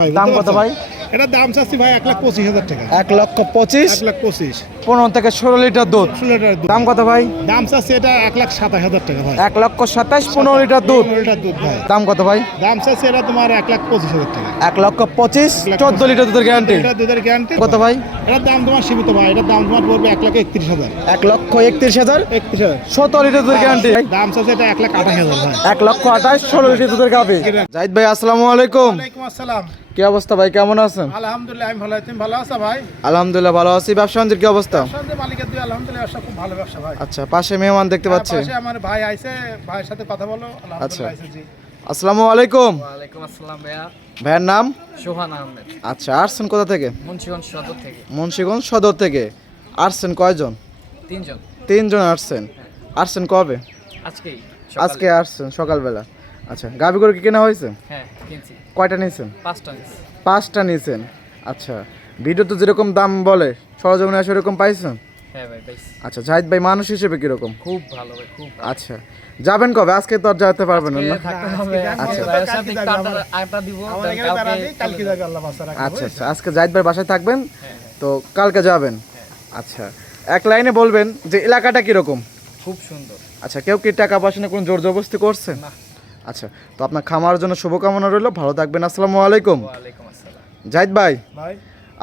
দাম কত ভাই? এটা দাম চাচ্ছি ভাই 1,25,000 টাকা। 1,25,000 1,25,000 15 থেকে 16 লিটার দুধ। 16 লিটার দুধ। দাম কত ভাই? দাম চাচ্ছি এটা 1,27,000 টাকা ভাই। 1,27,000 15 লিটার দুধ। 15 লিটার দুধ ভাই। দাম কত ভাই? দাম চাচ্ছি এটা তোমার 1,25,000 টাকা। 1,25,000 14 লিটার দুধের গ্যারান্টি। এটা দুধের গ্যারান্টি কত ভাই? এটার দাম তোমার সীমিত ভাই। এটার দাম তোমার পড়বে 1,31,000। 1,31,000 31,000 17 লিটার দুধের গ্যারান্টি। দাম চাচ্ছে এটা 1,28,000 ভাই। 1,28,000 16 লিটার দুধের গাভী। জাহিদ ভাই আসসালামু আলাইকুম। ওয়ালাইকুম আসসালাম। কি অবস্থা ভাই, কেমন আছেন? আলহামদুলিল্লাহ আমি ভালো আছি। তুমি ভালো আছো ভাই? আলহামদুলিল্লাহ ভালো আছি। ব্যবসা বাণিজ্যের কি অবস্থা? সন্ধ্যে মালিকের দুই আলহামদুলিল্লাহ ব্যবসা খুব ভালো ব্যবসা ভাই। আচ্ছা, পাশে মেহমান দেখতে পাচ্ছি। পাশে আমার ভাই আইছে, ভাইয়ের সাথে কথা বলো। আচ্ছা। আলহামদুলিল্লাহ আইছে জি। আসসালামু আলাইকুম। ওয়ালাইকুম আসসালাম ভাইয়া। ভাইয়ের নাম? সোহান আহমেদ, আচ্ছা, আসছেন কোথা থেকে? মুন্সিগঞ্জ সদর থেকে। মুন্সিগঞ্জ সদর থেকে। আসছেন কয়জন? 3 জন। 3 জন আসছেন। আসছেন কবে? আজকেই আজকে আসছেন সকালবেলা। আচ্ছা, গাভী গরু কি কেনা হয়েছে? হ্যাঁ কিনছি। কয়টা নিয়েছেন? 5টা নিছি। 5টা নিয়েছেন। আচ্ছা, ভিডিও তো যেরকম দাম বলে সরজমিনে আসে এরকম পাইছেন? হ্যাঁ ভাই পাইছি। আচ্ছা, জাহিদ ভাই মানুষ হিসেবে কিরকম? খুব ভালো ভাই, খুব ভালো। আচ্ছা, যাবেন কবে? আজকে তো আর যেতে পারবেন না। থাকতে হবে। আচ্ছা। ভাইয়ের সাথে একটু আড্ডা দিব। আমার এখানে তারা নেই, কালকে যাবে আল্লাহ বাসা রাখবে। আচ্ছা আচ্ছা, আজকে জাহিদ ভাই বাসায় থাকবেন, হ্যাঁ, তো কালকে যাবেন। আচ্ছা, এক লাইনে বলবেন যে এলাকাটা কিরকম? খুব সুন্দর। আচ্ছা, কেউ কি টাকা পয়সা নিয়ে কোনো জোর জবরদস্তি করছে? না। আচ্ছা, তো আপনার খামার জন্য শুভকামনা রইল, ভালো থাকবেন। আসসালামু আলাইকুম। ওয়ালাইকুম আসসালাম। জাহিদ ভাই ভাই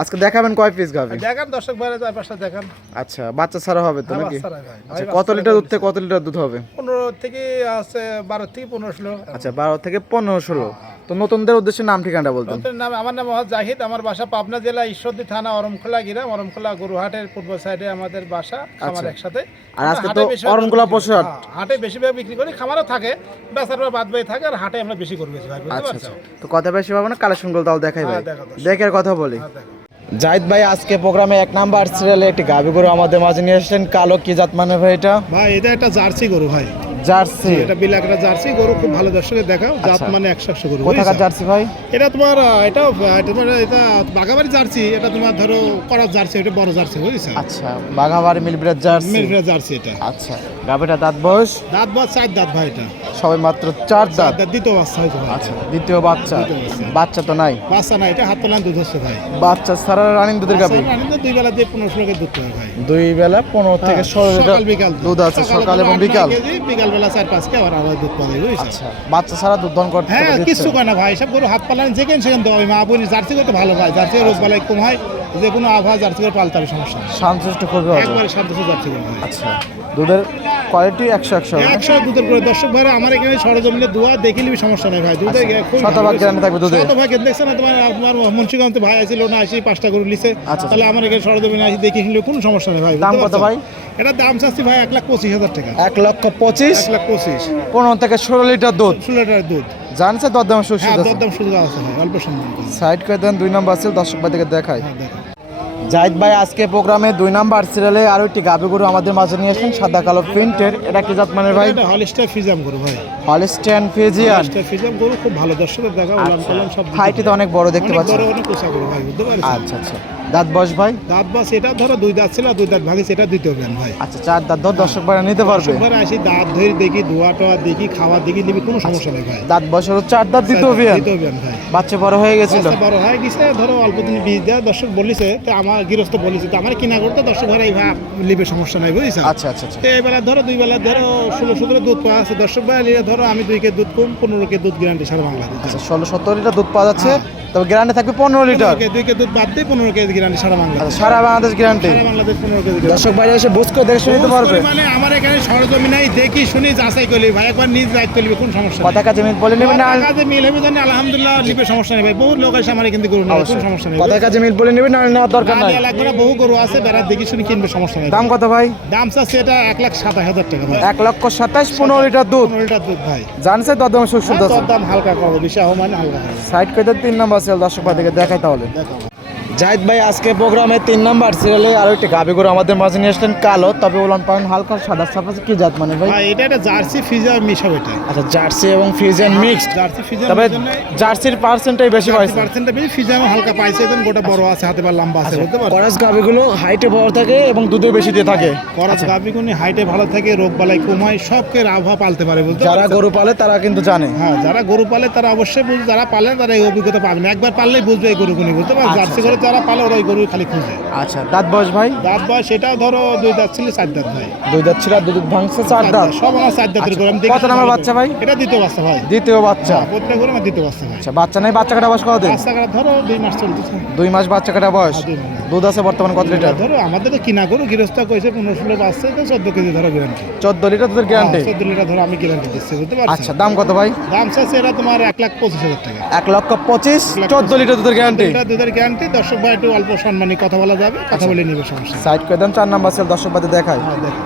আজকে দেখাবেন কয় পিস গাভী? দেখান দর্শক ভাইরা চার পাঁচটা দেখান। আচ্ছা, বাচ্চা ছাড়া হবে তো হ্যাঁ, নাকি? বাচ্চারা ভাই। আচ্ছা, ভাই, কত বাচ্চারা লিটার দুধ বলছে। থেকে কত লিটার দুধ হবে? 15 থেকে আছে 12 থেকে 15-16। আচ্ছা, 12 থেকে 15-16। তো নতুনদের উদ্দেশ্যে নাম ঠিকানাটা বলতেন। নতুন নাম, আমার নাম মোহাম্মদ জাহিদ। আমার বাসা পাবনা জেলা ঈশ্বরদী থানা অরমখোলা গ্রাম। অরমখোলা গরুহাটের পূর্ব সাইডে আমাদের বাসা, খামার একসাথে। আর আজকে হাটে তো বেশিরভাগ অরণকুলা বিক্রি করি। পশুহাট। হ্যাঁ, হাটে বেশিরভাগ বিক্রি করি, খামারও থাকে, বেচার পর বাদ বাই থাকে, আর হাটে আমরা বেশি করে বেশি ভাই, বুঝতে আচ্ছা পারছো? আচ্ছা, তো কথা বেশি পাবো না, কালেকশনগুলো তাও দেখাই ভাই। হ্যাঁ, দেখো দর্শক। দেখে আর কথা বলি। হ্যাঁ, দেখো। জাহিদ ভাই আজকে প্রোগ্রামে 1 নাম্বার সিরিয়ালে একটি গাভী গরু আমাদের মাঝে নিয়ে আসলেন। কালো কি জাত মানে ভাই এটা? ভাই এটা একটা জার্সি গরু ভাই। জার্সি। এটা বিলাক একটা জার্সি গরু, খুব ভালো দর্শকে দেখাও। জাত আচ্ছা। মানে 100 গরু। কোথাকার বুঝেছো? জার্সি ভাই? এটা তোমার এটা বাগাবাড়ি জার্সি। এটা তোমার ধরো করার জার্সি, এটা বড় জার্সি, বুঝেছো? আচ্ছা, বাঘাবাড়ি মিলব্রেড জার্সি। মিরপুরা জার্সি এটা। আচ্ছা, গাভীটা দাঁত বয়স দাঁত বাদ 4 দাঁত ভাই। এটা সবে মাত্র 4 দাঁত। দাঁত দ্বিতীয় বাচ্চা হয়েছে ভাই। আচ্ছা, দ্বিতীয় বাচ্চা। দ্বিতীয় বাচ্চা। বাচ্চা তো নাই। বাচ্চা না, এটা হাত তোলান দুধ হচ্ছে ভাই। বাচ্চা ছাড়া রানিং দুধের গাভী। বাচ্চা রানিং তো 2 বেলা দিয়ে 15-16 কেজি দুধ পাবে ভাই। 2 বেলা 15 থেকে 16 লিটার সকাল বিকাল দুধ আছে, সকালে সকাল এবং 8-9 বিকাল। কেজি, বিকাল বেলা 4-5 কেজি আবার দুধ পাবে, বুঝছো? আচ্ছা, বাচ্চা ছাড়া দুধ দহন করতে হ্যাঁ, দিচ্ছে। কিচ্ছু কয় না ভাই। সব গরু হাত পালান যেখানে সেখানে দেওয়া হবে। মা বোন জার্সি করতে ভালো ভাই। জার্সি রোগ বালাই কম হয়, যে কোনো আবহাওয়া জার্সি করে পালতে হবে, সমস্যা নেই। শান্তশিষ্ট খুবই হবে। একবারে শান্ত জার্সি করে ভাই। আচ্ছা, দুধের কোয়ালিটি 100 হবে। 100 দুধের করে দর্শক ভাই আমার এখানে সরজমিনে দোয়া দেখে নিবি, সমস্যা নেই ভাই। দুধে খুব শতভাগ গ্যারান্টি থাকবে দুধে। শতভাগ দেখছে না তোমার মুন্সিগঞ্জ ভাই আসছিল না, আসি 5টা গরু লিছে। আচ্ছা। তাহলে আমার এখানে সরজমিনে আসি দেখে নিলে কোনো সমস্যা নেই ভাই। দাম বুঝতে কত পারছো? ভাই? এটা দাম চাচ্ছি ভাই 1,25,000 টাকা। 1,25,000 1,25,000 15 থেকে 16 লিটার দুধ। 16 লিটার দুধ। জানছে দরদাম সুস্থ হ্যাঁ, আছে। দরদাম সুযোগ আছে ভাই, অল্প সম্মান করে। সাইড করে দেন। 2 নাম্বার সিরিয়াল দর্শক ভাই থেকে দেখাই। হ্যাঁ, দেখো। জাহিদ ভাই আজকে প্রোগ্রামে 2 নাম্বার সিরিয়ালে আরো একটি গাভী গরু আমাদের মাঝে নিয়ে আসেন, সাদা কালো প্রিন্টের। এটা কি জাত মানে ভাই? এটা হলিস্টার ফিজাম গরু ভাই। Holstein Friesian. হলিস্টার ফিজাম গরু খুব ভালো দর্শকের দেখা। উলাম কলাম সব দিকে। হাইটে তো অনেক বড় দেখতে অনেক পাচ্ছি। বড়, অনেক উঁচা গরু ভাই, বুঝতে পারছো? আচ্ছা আচ্ছা, দাঁত বয়স ভাই? দাঁত বাস এটা ধরো 2 দাঁত ছিল, 2 দাঁত ভাঙিছে, এটা দ্বিতীয় বিয়ান ভাই। আচ্ছা, 4 দাঁত ধর দর্শক ভাইরা নিতে পারবে। একবার আসি দাঁত ধরে দেখি, ধোয়া টোয়া দেখি, খাওয়া দেখি নিবি, কোনো সমস্যা নেই ভাই। দাঁত বয়স হলো 4 দাঁত, দ্বিতীয় বিয়ান। দ্বিতীয় বিয়ান ভাই। বাচ্চা বড় হয়ে গেছিল। বাচ্চা বড় হয়ে গেছে, ধরো অল্প দিন বীজ দেয়, দর্শক বলিছে তো, আমার গৃহস্থ বলিছে তো, আমার কিনা করতে দর্শক ভাই ভাই লিবে, সমস্যা নাই, বুঝছো? আচ্ছা আচ্ছা আচ্ছা, তো এবেলা ধরো 2 বেলা ধরো 16-17 দুধ পাওয়া আছে দর্শক ভাই নিলে, ধরো আমি 2 কেজি দুধ কম, 15 কেজি দুধ গ্যারান্টি সারা বাংলা দিতে। আচ্ছা, 16-17 লিটার দুধ পাওয়া যাচ্ছে, তবে গ্যারান্টি থাকবে 15 লিটার। 2 কেজি দুধ বাদ দিয়ে 15 কেজি গ্যারান্টি সারা বাংলা। আচ্ছা, সারা বাংলাদেশ গ্যারান্টি। সারা বাংলাদেশ 15 কেজি গ্যারান্টি। দর্শক ভাইরা এসে বুঝ করে দেখে নিতে পারবে। মানে আমার এখানে সরজমিনাই দেখি শুনি যাচাই করলি ভাই, একবার নিজ দায়িত্ব নিবি, কোন সমস্যা নেই। কথা কাজে মিল বলে নেবেন না? কাজে মিল হবে জানি, আলহামদুলিল্লাহ নিবে, সমস্যা নেই ভাই। বহু লোক এসে আমার কিন্তু গরু নেবে, কোন সমস্যা নেই। কথা কাজে মিল বলে নেবেন না, নেওয়ার দরকার না নাই। দেয়া লাগবে না, বহু গরু আছে, বেড়া দেখি শুনি কিনবে, সমস্যা নেই। দাম কত ভাই? দাম চাচ্ছে এটা 1,27,000 টাকা ভাই। 1,27,000 15 লিটার দুধ। 15 লিটার দুধ ভাই। জানছে দরদাম সুস্থ হ্যাঁ, আছে। তোর দাম হালকা করবো, বেশি মানে হালকা করবো। সাইড করে দেন। 3 নাম্বার সেল দর্শক ভাই থেকে দেখাই তাহলে। দেখো জাহিদ ভাই আজকে প্রোগ্রামে 3 নাম্বার সিরিয়ালে আরো একটি গাবি গরু আমাদের মাঝে নিয়ে আসলেন কালো, তবে ওলান পালন হালকা সাদা সাফাসে কি জাত মানে ভাই? এটা একটা জার্সি ফিজার মিশাব এটা। আচ্ছা, জার্সি এবং ফিজিয়ান মিক্সড। জার্সি ফিজার তবে জার্সির পার্সেন্টটাই বেশি পাইছে। পার্সেন্টটা বেশি, ফিজার হালকা পাইছে, এবং গোটা বড় আছে, হাতে বা লম্বা আছে, বুঝতে পারছেন? করস গাবিগুলো হাইটে বড় থাকে এবং দুধে বেশি দিয়ে থাকে। করস গাবিগুনি হাইটে ভালো থাকে, রোগ বালাই কমায়, সবকে আবহাওয়া পালতে পারে, বুঝতে যারা পারছেন? গরু পালে তারা কিন্তু জানে। হ্যাঁ, যারা গরু পালে তারা অবশ্যই বুঝবে, যারা পালে তারা এই অভিজ্ঞতা পাবেন, একবার পারলেই বুঝবে এই গরুগুনি, বুঝতে পারছেন? জার্সি গরু যারা পালে ওরা ওই গরু খালি খুঁজে। আচ্ছা, দাঁত বয়স ভাই? দাঁত বয়স সেটাও ধরো 2 দাঁত ছিল, 4 দাঁত ভাই। 2 দাঁত ছিল, 2 দাঁত ভাঙছে, 4 দাঁত। সব আমার 4 দাঁতের গরু। আমি কত নাম্বার বাচ্চা ভাই? এটা দ্বিতীয় বাচ্চা ভাই। দ্বিতীয় বাচ্চা। প্রত্যেক গরু আমার দ্বিতীয় বাচ্চা ভাই। আচ্ছা, বাচ্চা নাই, বাচ্চা কাটা বয়স কত দিন? বাচ্চা কাটা ধরো 2 মাস চলতেছে। 2 মাস বাচ্চা কাটা বয়স। 2 মাস। দুধ আছে বর্তমান কত লিটার? ধরো আমাদের তো কিনা গরু, গৃহস্থ কইছে 15-16 বাচ্চা, তো 14 কেজি ধরো গ্যারান্টি। 14 লিটার দুধের গ্যারান্টি। 14 লিটার ধরো আমি গ্যারান্টি দিচ্ছি, বুঝতে পারছেন? আচ্ছা, দাম কত ভাই? দাম চাচ্ছে এটা তোমার 1,25,000 টাকা। 1,25,000, 14 লিটার দুধের গ্যারান্টি। এটা দুধের গ্যারান্টি। দর্শক ভাই একটু অল্প সম্মানী কথা বলা যাবে, কথা বলে নিবে, সমস্যা নেই। সাইড করে দেন, 4 নাম্বার সিরিয়াল দর্শক বাদে দেখায়। হ্যাঁ, দেখো।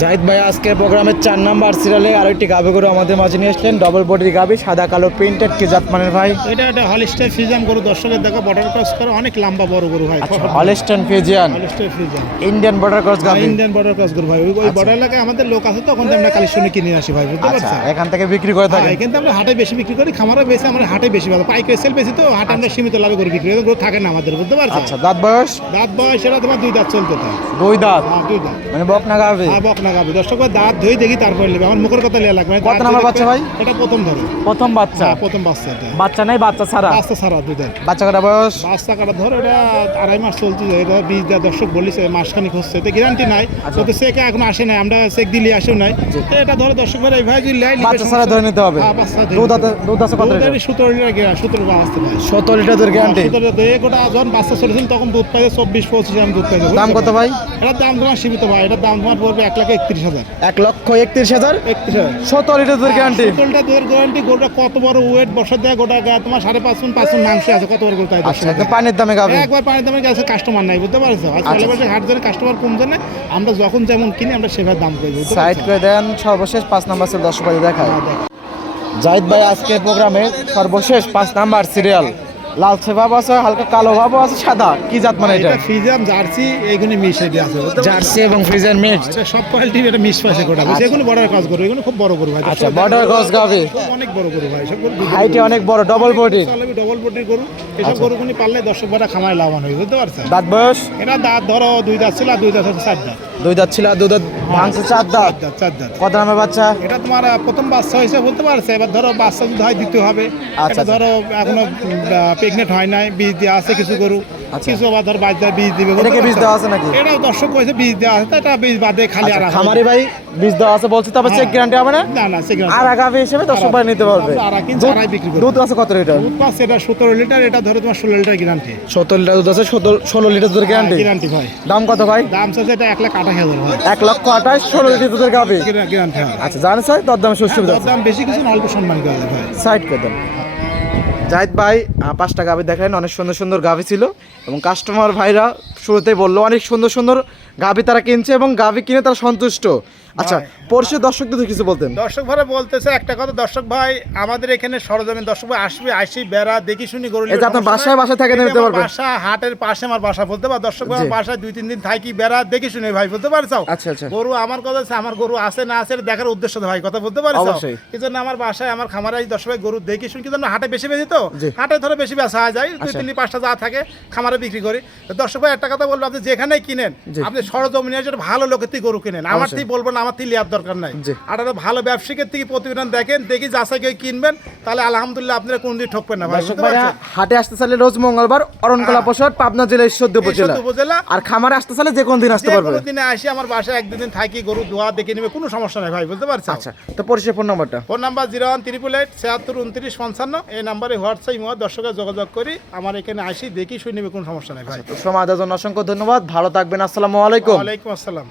জাহিদ ভাই আজকে প্রোগ্রামের 4 নাম্বার সিরিয়ালে আরো একটি গাবি গরু আমাদের মাঝে নিয়ে আসলেন, ডবল বডির গাবি, সাদা কালো প্রিন্টেড, কি জাত মানের ভাই? এটা একটা হলিস্টার ফিজাম গরু, দর্শকের দেখো বর্ডার ক্রস করে, অনেক লম্বা বড় গরু ভাই। আচ্ছা, Holstein Friesian হলিস্টার ফিজাম Indian border cross গাবি। ইন্ডিয়ান বর্ডার ক্রস গরু ভাই। ওই বর্ডার এলাকায় আমাদের লোক আছে, তখন আমরা কালেকশনে কিনে আসি ভাই, বুঝতে আচ্ছা, পারছেন? এখান থেকে বিক্রি করে থাকেন। হ্যাঁ, কিন্তু আমরা হাটে বেশি বিক্রি করি, খামারও বেশি, আমরা হাটে বেশি পাবো, পাইকারি সেল বেশি, তো হাটে আমরা সীমিত লাভে গরু বিক্রি করি, গরু থাকে না আমাদের, বুঝতে পারছেন? আচ্ছা, দাঁত বয়স? দাঁত বয়স এটা তোমার 2 দাঁত চলতে থাকে। 2 দাঁত, হ্যাঁ, 2 দাঁত। মানে বকনা গাবি। হ্যাঁ, বকনা গাবি। দর্শক ভাই দাঁত ধুই দেখি তারপর নেবে, আমার মুখের কথা লিয়া লাগবে না। কত দাঁত নাম্বার ধুই বাচ্চা ভাই? এটা প্রথম ধরো। প্রথম বাচ্চা। হ্যাঁ, প্রথম বাচ্চা এটা। বাচ্চা নাই, বাচ্চা ছাড়া। বাচ্চা ছাড়া 2 দাঁত। বাচ্চা কাটা বয়স? বাচ্চা কাটা ধরো এটা 2.5 মাস চলছে, এটা 20 দাঁত। দর্শক বলিছে মাসখানিক হচ্ছে, এতে গ্যারান্টি নাই, তো চেক এখন আসে নাই, আমরা চেক দিলে আসেও নাই। তো এটা ধরো দর্শক ভাই এই ভাই যদি লাই বাচ্চা ছাড়া ধরে নিতে হবে। হ্যাঁ, বাচ্চা ধরে দুধ আছে কত লিটার? 17 লিটার গ্যারান্টি, 17 বা আসতে ভাই। 17 লিটার দুধের গ্যারান্টি। 17 লিটার। এই গোটা যখন বাচ্চা চলেছিল তখন দুধ পাইছে 24-25 আমি দুধ পাইছে। দাম কত ভাই? এটার দাম তোমার সীমিত ভাই, এটার দাম তোমার পড়বে 1,31,000। 1,31,000, 31,000। 17 লিটার দুধের গ্যারান্টি। 17 লিটার দুধের গ্যারান্টি। গোটা কত বড় ওয়েট বসা দেয়, গোটা তোমার 5.5 মণ মাংস আছে, কত বড় গোটা। আচ্ছা, একদম পানির দামে গাবি। একবার পানির দামে গেছে, কাস্টমার নাই, বুঝতে পারছো? আজকাল হাট ধরে কাস্টমার কম জানে, আমরা যখন যেমন কিনি আমরা সেভাবে দাম করি, বুঝতে সাইড পারছো? করে দেন, সর্বশেষ 5 নাম্বার সিরিয়াল দর্শক বাদে দেখায়। হ্যাঁ, দেখো। জাহিদ ভাই আজকে প্রোগ্রামে সর্বশেষ 5 নাম্বার সিরিয়াল, লালচে ভাব আছে, হালকা কালো ভাব আছে, সাদা, কি জাত মানে এটা? এটা ফিজাম জার্সি, এইগুলো মিশে দিয়ে আছে, বুঝতে পারছো? জার্সি এবং ফ্রিজিয়ান মিক্স। এটা সব কোয়ালিটি, এটা মিক্স পাইছে গোটা, বুঝছো? এগুলো বর্ডার কাজ গরু, এগুলো খুব বড় গরু ভাই। আচ্ছা, বর্ডার ক্রস গাবি, অনেক বড় গরু ভাই, সব গরু হাইটে অনেক বড়, ডবল বডি। ডবল বডির গরু। এসব গরুগুনি পারলে দর্শক ভাড়া খামায় লাভবান হবে, বুঝতে পারছেন? দাঁত বয়স? এটা দাঁত ধরো 2 দাঁত ছিল, আর 2 দাঁত হচ্ছে 4 দাঁত। 2 দাঁত ছিল, আর 2 দাঁত ভাঙছে, 4 দাঁত। 4 দাঁত। কত নাম্বার বাচ্চা? এটা তোমার প্রথম বাচ্চা হয়েছে, বলতে পারছে? এবার ধরো বাচ্চা যদি হয় দিতে হবে। আচ্ছা, এটা ধরো এখনো প্রেগনেন্ট হয় নাই, বীজ দেওয়া আছে কিছু গরু, আচ্ছা। কিছু আবার ধর বাচ্চা বীজ দিবে, বুঝতে এটাকে বীজ পারছো? দেওয়া আছে নাকি? এটাও দর্শক কইছে বীজ দেওয়া আছে, তো এটা বীজ বাদে খালি আর আচ্ছা, খামারি ভাই বীজ দেওয়া আছে বলছে, তবে চেক গ্যারান্টি হবে না? না না সেগুলো আর আগামী হিসেবে দর্শক ভাই নিতে পারবে। আর কিনছে আড়াই বিক্রি করবে। দুধ আছে কত লিটার? দুধ পাচ্ছে এটা 17 লিটার, এটা ধরো তোমার 16 লিটার গ্যারান্টি। 17 লিটার দুধ আছে, 16 লিটার দুধের গ্যারান্টি। গ্যারান্টি ভাই। দাম কত ভাই? দাম চাচ্ছে এটা 1,28,000 ভাই। 1,28,000, 16 লিটার দুধের গাবি। গ্যারান্টি হয়। আচ্ছা, জানেন স্যার দরদাম সুবিধা আছে। দাম বেশি কিছু না, অল্প সম্মান করে দেয় ভাই। সাইড করে দেন। জাহিদ ভাই 5টা গাভি দেখলেন, অনেক সুন্দর সুন্দর গাভি ছিল, এবং কাস্টমার ভাইরা শুরুতেই বললো অনেক সুন্দর সুন্দর গাভি তারা কিনছে এবং গাভি কিনে তারা সন্তুষ্ট। আচ্ছা, পরিষদ দর্শকদের কিছু বলতেন? দর্শক ভাই বলতেছে একটা কথা, দর্শক ভাই আমাদের এখানে সরজমিন দর্শক ভাই আসবে, আসি বেড়া দেখি শুনি গরু এই যে আপনার বাসায় থেকে নিতে পারবেন। বাসা হাটের পাশে আমার বাসা, বলতে পার দর্শক ভাই, আমার বাসায় 2-3 দিন থাকি, বেড়া দেখি শুনি ভাই, বলতে পারছো? আচ্ছা আচ্ছা, গরু আমার কথা আছে, আমার গরু আছে না আছে এটা দেখার উদ্দেশ্য ভাই, কথা বলতে পারছো? অবশ্যই। এই জন্য আমার বাসায় আমার খামারে দর্শক ভাই গরু দেখি শুনি, কিন্তু হাটে বেশি বেশি তো, হাটে ধরো বেশি বেচা যায়, 2-3-5টা যা থাকে খামারে বিক্রি করি। তো দর্শক ভাই একটা কথা বলবো, আপনি যেখানেই কিনেন আপনি সরজমিনে এসে ভালো লোকের থেকে গরু কিনেন, আমার থেকে বলবো না, আমার থেকে লিয়ার দরকার নাই। আর একটা ভালো ব্যবসায়ীর থেকে প্রতিবেদন দেখেন, দেখি যাচাই করে কিনবেন, তাহলে আলহামদুলিল্লাহ আপনারা কোনদিন ঠকবেন না ভাই, বুঝতে পারছেন? হাটে আসতে চাইলে রোজ মঙ্গলবার অরণকলা পশুহাট, পাবনা জেলা ঈশ্বরদী উপজেলা। আর খামারে আসতে চাইলে যে কোন দিন আসতে পারবে। যে কোনো দিনে আসি আমার বাসায় 1-2 দিন থাকি, গরু দোয়া দেখে নেবে, কোনো সমস্যা নাই ভাই, বুঝতে পারছেন? আচ্ছা, তো পরিষেবা ফোন নাম্বারটা? ফোন নাম্বার 01888 76 29 55, এই নাম্বারে হোয়াটসঅ্যাপ ইমো দর্শকের যোগাযোগ করি, আমার এখানে আসি দেখি শুনে নেবে, কোনো সমস্যা নাই ভাই। তো সময় দেওয়ার জন্য অসংখ্য ধন্যবাদ, ভালো থাকবেন, আসসালামু আলাইকুম। ওয়ালাইকুম আসসালাম।